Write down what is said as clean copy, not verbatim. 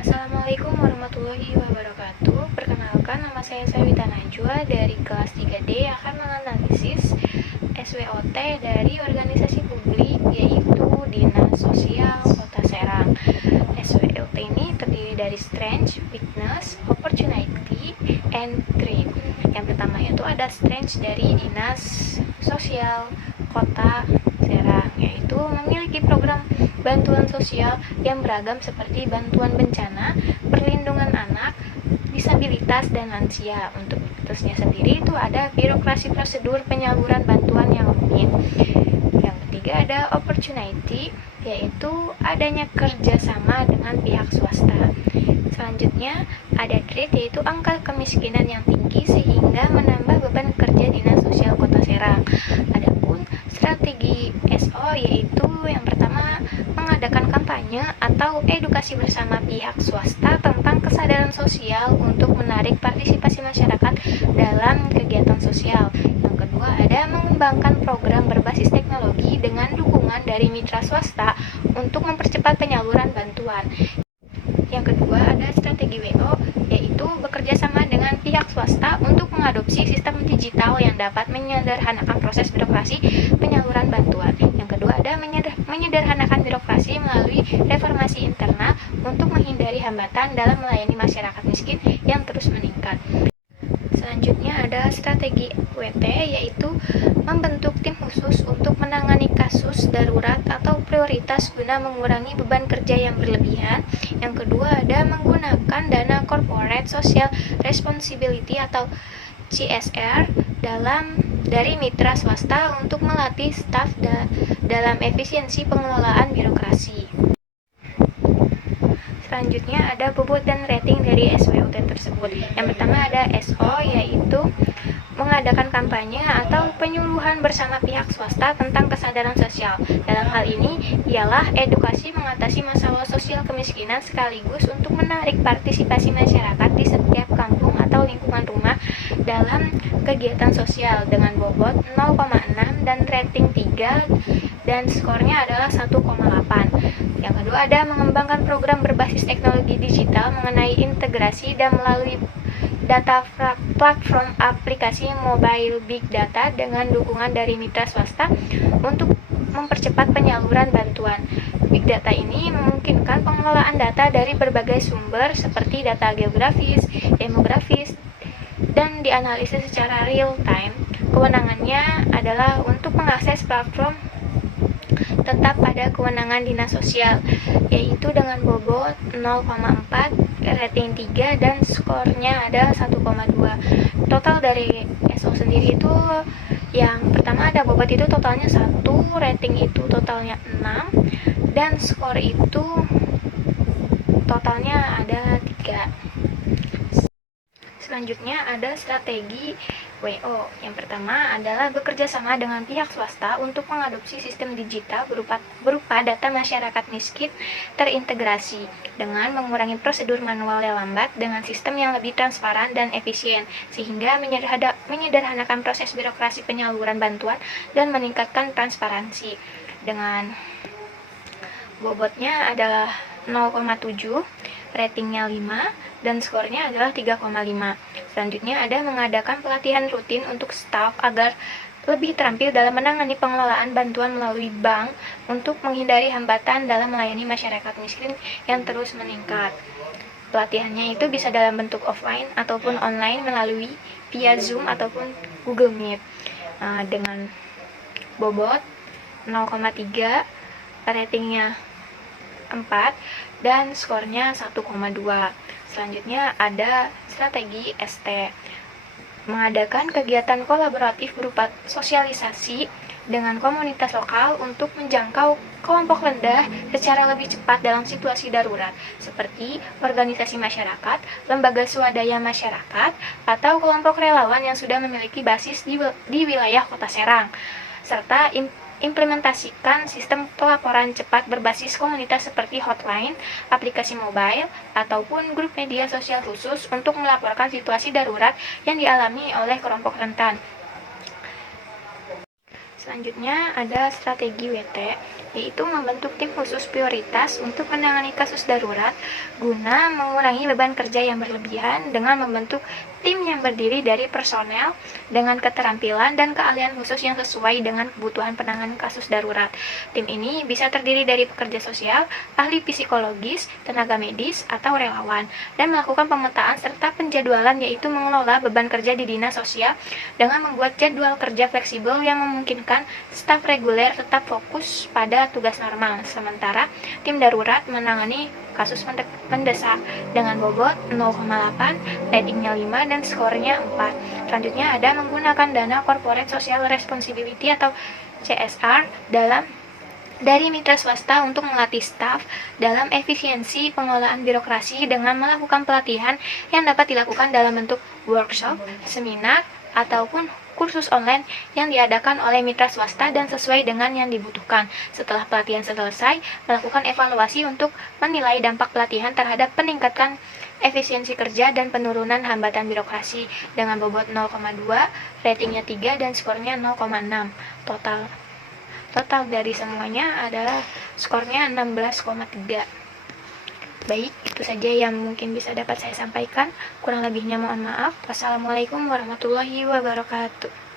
Assalamualaikum warahmatullahi wabarakatuh. Perkenalkan, nama saya Sawita Najwa dari kelas 3D yang akan menganalisis SWOT dari organisasi publik, yaitu Dinas Sosial Kota Serang. SWOT ini terdiri dari Strength, Weakness, Opportunity, and Threat. Yang pertama itu ada Strength dari Dinas Sosial Kota Serang, yaitu memiliki program bantuan sosial yang beragam seperti bantuan bencana, perlindungan anak, disabilitas, dan lansia. Untuk mitusnya sendiri itu ada birokrasi prosedur penyaluran bantuan yang rumit. Yang ketiga ada opportunity, yaitu adanya kerjasama dengan pihak swasta. Selanjutnya ada threat, yaitu angka kemiskinan yang tinggi sehingga menambah beban kerja Dinas Sosial Kota Serang. Adapun strategi SO, yaitu yang pertama mengadakan kampanye atau edukasi bersama pihak swasta tentang kesadaran sosial untuk menarik partisipasi masyarakat dalam kegiatan sosial. Yang kedua ada mengembangkan program berbasis teknologi dengan dukungan dari mitra swasta untuk mempercepat penyaluran bantuan. Yang kedua ada strategi WO, yaitu bekerja sama dengan pihak swasta untuk mengadopsi sistem digital yang dapat menyederhanakan proses birokrasi penyaluran bantuan. Yang kedua ada menyederhanakan birokrasi melalui reformasi internal untuk menghindari hambatan dalam melayani masyarakat miskin yang terus meningkat. Selanjutnya ada strategi WT, yaitu membentuk tim khusus untuk menangani kasus darurat atau prioritas guna mengurangi beban kerja yang berlebihan. Yang kedua ada menggunakan dana corporate social responsibility atau CSR dari mitra swasta untuk melatih staf dalam efisiensi pengelolaan birokrasi. Selanjutnya ada bobot dan rating dari SWOT tersebut. Yang pertama ada SO, yaitu mengadakan kampanye atau penyuluhan bersama pihak swasta tentang kesadaran sosial. Dalam hal ini ialah edukasi mengatasi masalah sosial kemiskinan sekaligus untuk menarik partisipasi masyarakat di setiap kampung atau lingkungan rumah dalam kegiatan sosial dengan bobot 0,6 dan rating 3 dan skornya adalah 1,8. Yang kedua ada mengembangkan program berbasis teknologi digital mengenai integrasi dan melalui data platform aplikasi mobile big data dengan dukungan dari mitra swasta untuk mempercepat penyaluran bantuan. Big data ini memungkinkan pengelolaan data dari berbagai sumber seperti data geografis, demografis, dan dianalisis secara real time. Kewenangannya adalah untuk mengakses platform tetap pada kewenangan dinas sosial, yaitu dengan bobot 0,4, rating 3, dan skornya ada 1,2. Total dari SO sendiri itu yang pertama ada bobot itu totalnya 1, rating itu totalnya 6, dan skor itu totalnya ada 3. Selanjutnya ada strategi WO. Yang pertama adalah bekerja sama dengan pihak swasta untuk mengadopsi sistem digital berupa data masyarakat miskin terintegrasi dengan mengurangi prosedur manual yang lambat dengan sistem yang lebih transparan dan efisien sehingga menyederhanakan proses birokrasi penyaluran bantuan dan meningkatkan transparansi. Dengan bobotnya adalah 0,7, ratingnya 5, dan skornya adalah 3,5. Selanjutnya ada mengadakan pelatihan rutin untuk staf agar lebih terampil dalam menangani pengelolaan bantuan melalui bank untuk menghindari hambatan dalam melayani masyarakat miskin yang terus meningkat. Pelatihannya itu bisa dalam bentuk offline ataupun online melalui via Zoom ataupun Google Meet. Dengan bobot 0,3, ratingnya 4, dan skornya 1,2. Selanjutnya ada strategi ST, mengadakan kegiatan kolaboratif berupa sosialisasi dengan komunitas lokal untuk menjangkau kelompok rendah secara lebih cepat dalam situasi darurat, seperti organisasi masyarakat, lembaga swadaya masyarakat, atau kelompok relawan yang sudah memiliki basis di wilayah Kota Serang, serta implementasikan sistem pelaporan cepat berbasis komunitas seperti hotline, aplikasi mobile, ataupun grup media sosial khusus untuk melaporkan situasi darurat yang dialami oleh kelompok rentan. Selanjutnya ada strategi WT, yaitu membentuk tim khusus prioritas untuk menangani kasus darurat guna mengurangi beban kerja yang berlebihan dengan membentuk tim yang berdiri dari personel dengan keterampilan dan keahlian khusus yang sesuai dengan kebutuhan penanganan kasus darurat. Tim ini bisa terdiri dari pekerja sosial, ahli psikologis, tenaga medis, atau relawan, dan melakukan pemetaan serta penjadwalan, yaitu mengelola beban kerja di dinas sosial dengan membuat jadwal kerja fleksibel yang memungkinkan staf reguler tetap fokus pada tugas normal. Sementara tim darurat menangani kasus mendesak dengan bobot 0,8, ratingnya 5, dan skornya 4. Selanjutnya ada menggunakan dana Corporate Social Responsibility atau CSR dari mitra swasta untuk melatih staf dalam efisiensi pengelolaan birokrasi dengan melakukan pelatihan yang dapat dilakukan dalam bentuk workshop, seminar, ataupun kursus online yang diadakan oleh mitra swasta dan sesuai dengan yang dibutuhkan. Setelah pelatihan selesai, melakukan evaluasi untuk menilai dampak pelatihan terhadap peningkatan efisiensi kerja dan penurunan hambatan birokrasi dengan bobot 0,2, ratingnya 3, dan skornya 0,6. Total dari semuanya adalah skornya 16,3. Baik, itu saja yang mungkin bisa dapat saya sampaikan. Kurang lebihnya mohon maaf. Wassalamualaikum warahmatullahi wabarakatuh.